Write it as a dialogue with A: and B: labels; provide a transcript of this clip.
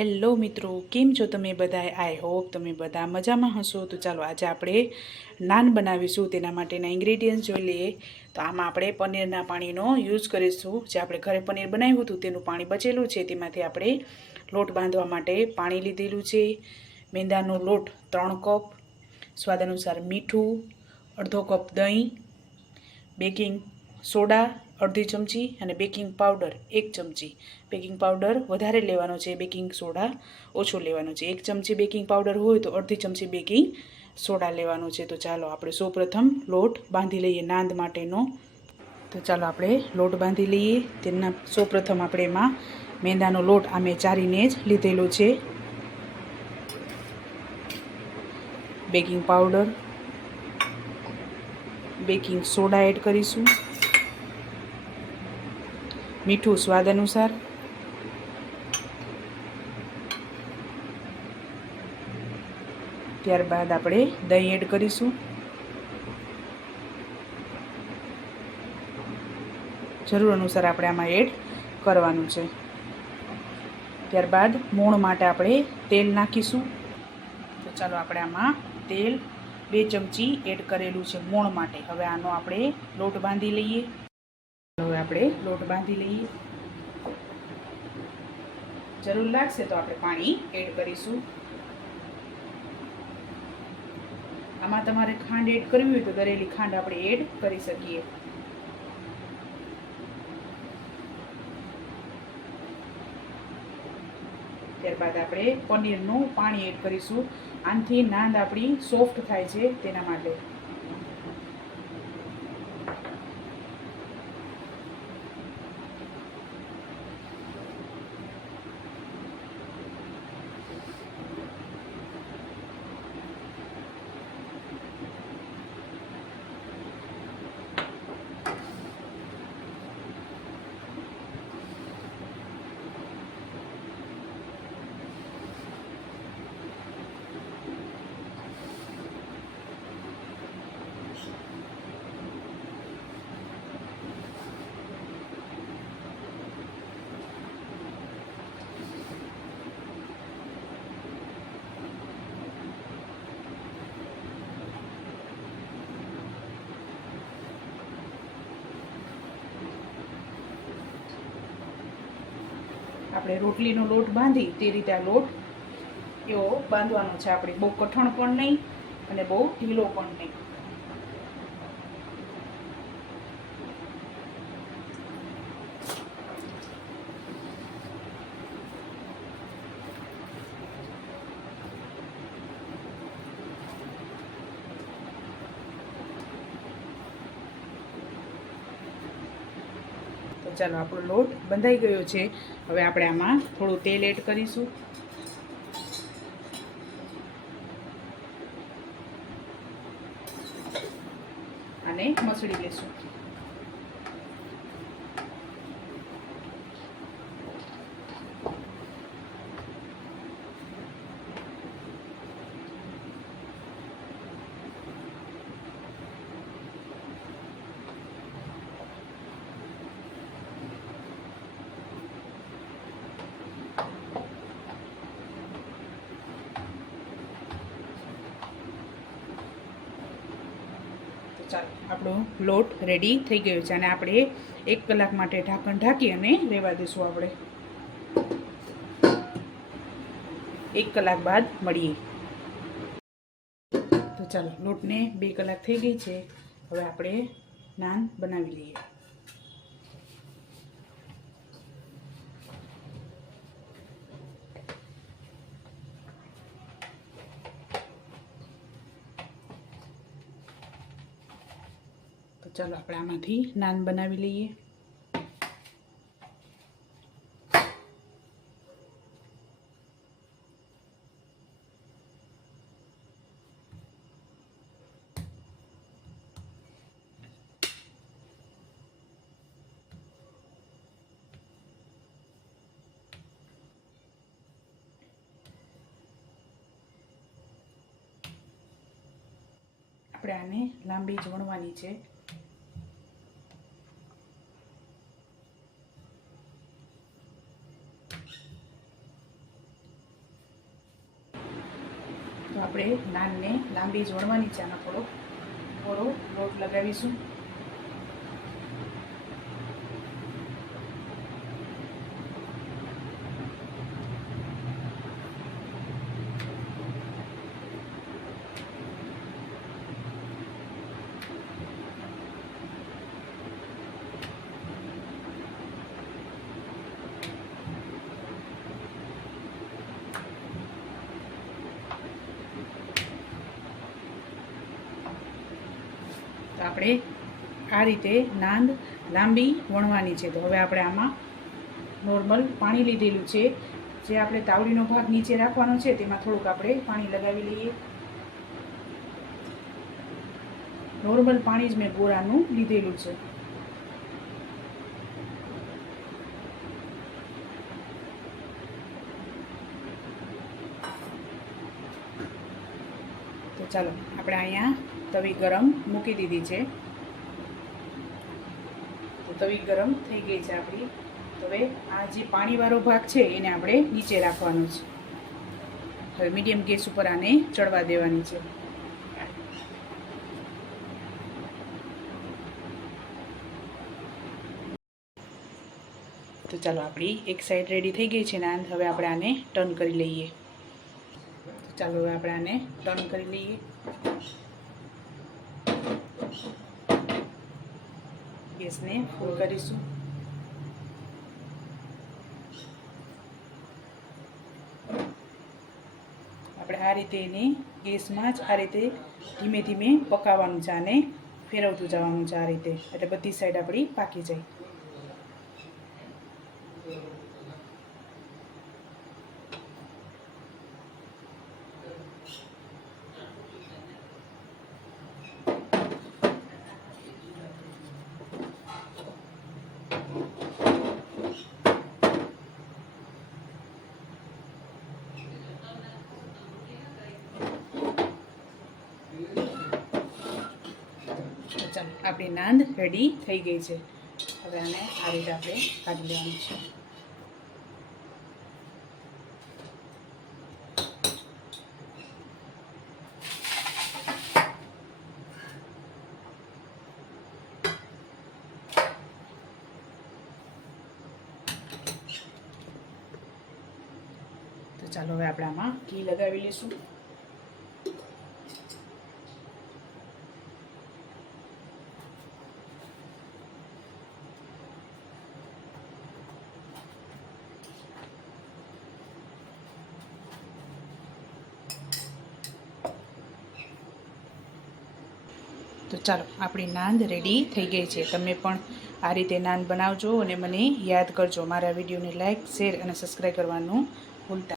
A: Hello મિત્રો, કેમ છો તમે બધાએ આઈ હોપ તમે બધા મજામાં હશો. તો ચાલો આજે આપણે નાન બનાવીશું, તેના માટેના ઇન્ગ્રેડિયન્ટ્સ જોઈ લઈએ. તો આમાં આપણે પનીરના પાણીનો યુઝ કરીશું. જે આપણે ઘરે પનીર બનાવ્યું હતું, તેનું પાણી બચેલું છે. તેમાંથી આપણે લોટ બાંધવા માટે પાણી લીધેલું છે. મેંદાનો લોટ ત્રણ કપ, સ્વાદ અનુસાર મીઠું, અડધો કપ દહીં બેકિંગ સોડા અડધી ચમચી અને બેકિંગ પાવડર એક ચમચી. બેકિંગ પાવડર વધારે લેવાનો છે, બેકિંગ સોડા ઓછો લેવાનો છે. એક ચમચી બેકિંગ પાવડર હોય તો અડધી ચમચી બેકિંગ સોડા લેવાનો છે. તો ચાલો આપણે સૌપ્રથમ લોટ બાંધી લઈએ નાંદ માટેનો. તો ચાલો આપણે લોટ બાંધી લઈએ. તેના સૌપ્રથમ આપણે એમાં મેંદાનો લોટ આ મેં ચારીને જ લીધેલો છે. Baking powder, baking soda add કરીશું. મીઠું સ્વાદ અનુસાર. ત્યારબાદ આપણે દહીં એડ કરીશું. જરૂર અનુસાર આપણે આમાં એડ કરવાનું છે. ત્યારબાદ મોણ માટે આપણે તેલ નાખીશું. તો ચાલો આપણે આમાં તેલ બે ચમચી એડ કરેલું છે મોણ માટે. હવે આનો આપણે લોટ બાંધી લઈએ. આપણે લોટ બાંધી લઈએ. જરૂર લાગશે તો આપણે પાણી એડ કરીશું. આમાં તમારે ખાંડ એડ કરવી હોય તો દરેલી ખાંડ આપણે એડ કરી શકીએ. ત્યારબાદ આપણે પનીરનું પાણી એડ કરીશું. આનાથી નાંદ આપણી સોફ્ટ થાય છે તેના માટે. આપણે રોટલીનો લોટ બાંધી તે રીતે આ લોટ એવો બાંધવાનો છે. આપણે બહુ કઠણ પણ નહીં અને બહુ ઢીલો પણ નહીં. ચાલો, આપણો લોટ બંધાઈ ગયો છે. હવે આપણે આમાં થોડું તેલ એડ કરીશું. અને મસળી લેશું. ચાલો, આપણો લોટ રેડી થઈ ગયો છે અને આપણે એક કલાક માટે ઢાંકણ ઢાંકી અને રહેવા દઈશું આપણે. એક કલાક બાદ મળીએ. તો ચાલો, લોટને બે કલાક થઈ ગઈ છે. હવે આપણે નાન બનાવી લઈએ. ચાલો આપણે આમાંથી નાન બનાવી લઈએ. આપણે આને લાંબી જ વણવાની છે. આપણે નાનને લાંબી જોડવાની છે આનો થોડો થોડો લોટ લગાવીશું. આપણે આ રીતે નાંદ લાંબી વણવાની છે. તો હવે આપણે આમાં નોર્મલ પાણી લીધેલું છે. જે આપણે તાવડીનો ભાગ નીચે રાખવાનો છે, તેમાં થોડુંક આપણે પાણી લગાવી લઈએ. નોર્મલ પાણી જ મેં ગોળાનું લીધેલું છે. તો ચાલો, આપણે અહીંયા તવી ગરમ મૂકી દીધી છે. તો તવી ગરમ થઈ ગઈ છે આપણી. હવે આ જે પાણીવાળો ભાગ છે એને આપણે નીચે રાખવાનો છે. હવે મીડિયમ ગેસ ઉપર આને ચડવા દેવાની છે. તો ચાલો આપણી એક સાઈડ રેડી થઈ ગઈ છે ને હવે આપણે આને ટર્ન કરી લઈએ. ચાલો હવે આપણે આને ટર્ન કરી લઈએ. ગેસને ફૂલ કરીશું આપણે આ રીતે એને ગેસમાં જ આ રીતે ધીમે ધીમે પકાવવાનું છે આને ફેરવતું જવાનું છે આ રીતે એટલે બધી સાઈડ આપણી પાકી જાય ચાલો આપણી નાંદ રેડી થઈ ગઈ છે. હવે આને આ રીતે આપણે કાઢી લેવાનું છે. ચાલો હવે આપણે આમાં ઘી લગાવી લઈશું. તો ચાલો, આપણી નાંદ રેડી થઈ ગઈ છે. તમે પણ આ રીતે નાન બનાવજો અને મને યાદ કરજો. મારા વિડીયોને લાઇક શેર અને સબસ્ક્રાઈબ કરવાનું ભૂલતા